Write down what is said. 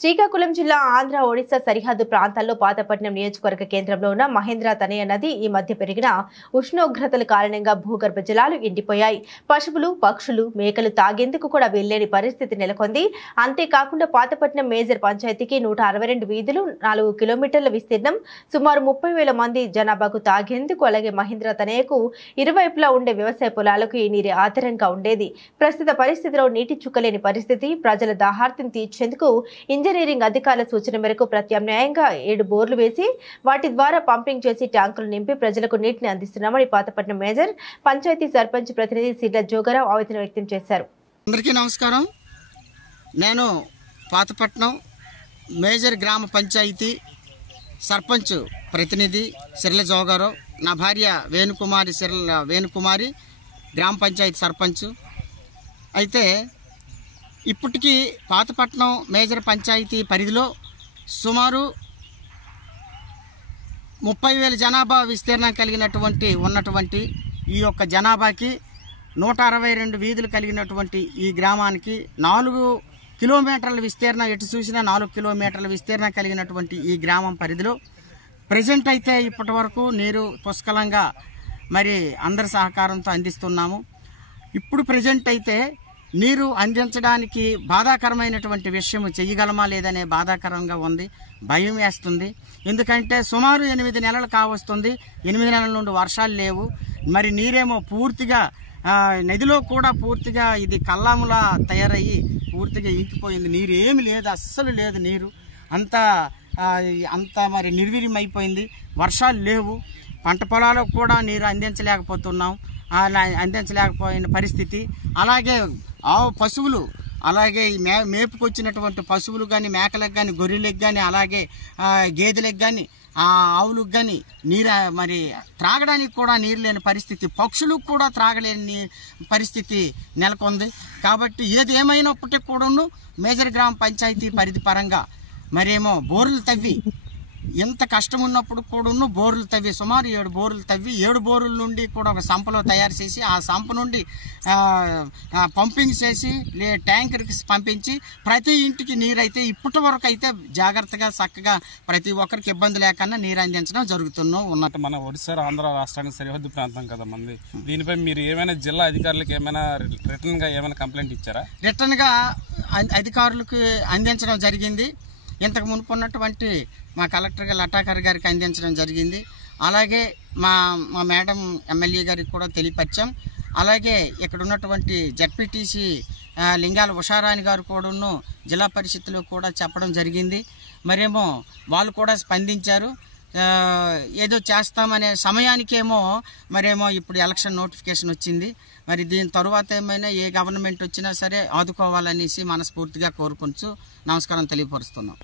శ్రీకాకుళం జిల్లా ఆంధ్ర ఒడిశా సరిహద్దు ప్రాంతాల్లో పాతపట్నం నియోజకవర్గ కేంద్రంలో ఉన్న మహేంద్ర తనయ నది ఈ మధ్య పెరిగిన ఉష్ణోగ్రతల కారణంగా భూగర్భ జలాలు ఎండిపోయాయి. పశువులు, పక్షులు, మేకలు తాగేందుకు కూడా వెళ్లేని పరిస్థితి నెలకొంది. అంతేకాకుండా పాతపట్నం మేజర్ పంచాయతీకి 162 వీధులు, 4 కిలోమీటర్ల విస్తీర్ణం, సుమారు 30,000 మంది జనాభాకు తాగేందుకు, అలాగే మహేంద్ర తనయకు ఇరువైపులా ఉండే వ్యవసాయ పొలాలకు ఈ నీరు ఆధారంగా ఉండేది. ప్రస్తుత పరిస్థితిలో నీటి చుక్కలేని పరిస్థితి. ప్రజల దాహార్తిని తీర్చేందుకు ఇంజనీరింగ్ అధికారుల సూచన మేరకు ప్రత్యామ్నాయంగా 7 బోర్లు వేసి వాటి ద్వారా పంపింగ్ చేసి ట్యాంకులు నింపి ప్రజలకు నీటిని అందిస్తున్నామని పాతపట్నం మేజర్ పంచాయతీ సర్పంచ్ ప్రతినిధి సిడ్ల జోగారావు ఆవేదన వ్యక్తం చేశారు. అందరికీ నమస్కారం. నేను పాతపట్నం మేజర్ గ్రామ పంచాయతీ సర్పంచ్ ప్రతినిధి సిర్ల జోగారావు. నా భార్య వేణుకుమారి గ్రామ పంచాయతీ సర్పంచ్. అయితే ఇప్పటికీ పాతపట్నం మేజర్ పంచాయతీ పరిధిలో సుమారు 30,000 జనాభా విస్తీర్ణం ఉన్నటువంటి ఈ యొక్క జనాభాకి 162 వీధులు కలిగినటువంటి ఈ గ్రామానికి 4 కిలోమీటర్ల విస్తీర్ణం, ఎటు చూసినా 4 కిలోమీటర్ల విస్తీర్ణం కలిగినటువంటి ఈ గ్రామం పరిధిలో ప్రజెంట్ అయితే ఇప్పటి వరకు నీరు పుష్కలంగా మరి అందరి సహకారంతో అందిస్తున్నాము. ఇప్పుడు ప్రజెంట్ అయితే నీరు అందించడానికి బాధాకరమైనటువంటి విషయం, చెయ్యగలమా లేదనే బాధాకరంగా ఉంది, భయం వేస్తుంది. ఎందుకంటే సుమారు 8 నెలలు కావస్తుంది. 8 నెలల నుండి వర్షాలు లేవు. మరి నీరేమో పూర్తిగా నదిలో కూడా పూర్తిగా ఇది కల్లాములా తయారయ్యి పూర్తిగా ఇంకిపోయింది. నీరు ఏమి లేదు, అస్సలు లేదు. నీరు అంతా మరి నిర్వీర్యమైపోయింది. వర్షాలు లేవు. పంట పొలాలకు కూడా నీరు అందించలేకపోయిన పరిస్థితి. అలాగే పశువులు, అలాగే మేపుకొచ్చినటువంటి పశువులు కానీ, మేకలకు కానీ, గొర్రెలకు కానీ, అలాగే గేదెలకు కానీ, ఆవులకు కానీ మరి త్రాగడానికి కూడా నీరు లేని పరిస్థితి. పక్షులకు కూడా త్రాగలేని పరిస్థితి నెలకొంది. కాబట్టి ఏది ఏమైనప్పటికీ కూడాను మేజర్ గ్రామ పంచాయతీ పరిధి పరంగా మరేమో బోర్లు తవ్వి, ఎంత కష్టం ఉన్నప్పుడు కూడా బోర్లు తవ్వి సుమారు 7 బోర్లు తవ్వి 7 బోర్ల నుండి కూడా ఒక సంపలో తయారు చేసి ఆ సంప నుండి పంపింగ్ చేసి ట్యాంకర్కి పంపించి ప్రతి ఇంటికి నీరు అయితే ఇప్పటి వరకు అయితే జాగ్రత్తగా చక్కగా ప్రతి ఒక్కరికి ఇబ్బంది లేకుండా నీరు అందించడం జరుగుతున్నట్టు. మన ఒడిశా ఆంధ్ర రాష్ట్రానికి సరిహద్దు ప్రాంతం కదా మంది. దీనిపై మీరు ఏమైనా జిల్లా అధికారులకు ఏమైనా రిటర్న్గా ఏమైనా కంప్లైంట్ ఇచ్చారా? రిటర్న్గా అధికారులకు అందించడం జరిగింది. ఇంతకు మునుపు ఉన్నటువంటి మా కలెక్టర్ లటాకర్ గారికి అందించడం జరిగింది. అలాగే మా మేడం ఎమ్మెల్యే గారికి కూడా తెలియపరిచాం. అలాగే ఇక్కడ ఉన్నటువంటి జడ్పీటీసీ లింగాల ఉషారాణి గారు కూడాను జిల్లా పరిషత్తులో కూడా చెప్పడం జరిగింది. మరేమో వాళ్ళు కూడా స్పందించారు. ఏదో చేస్తామనే సమయానికేమో మరేమో ఇప్పుడు ఎలక్షన్ నోటిఫికేషన్ వచ్చింది. మరి దీని తరువాత ఏమైనా ఏ గవర్నమెంట్ వచ్చినా సరే ఆదుకోవాలనేసి మనస్ఫూర్తిగా కోరుకుంటూ నమస్కారం తెలియపరుస్తున్నాం.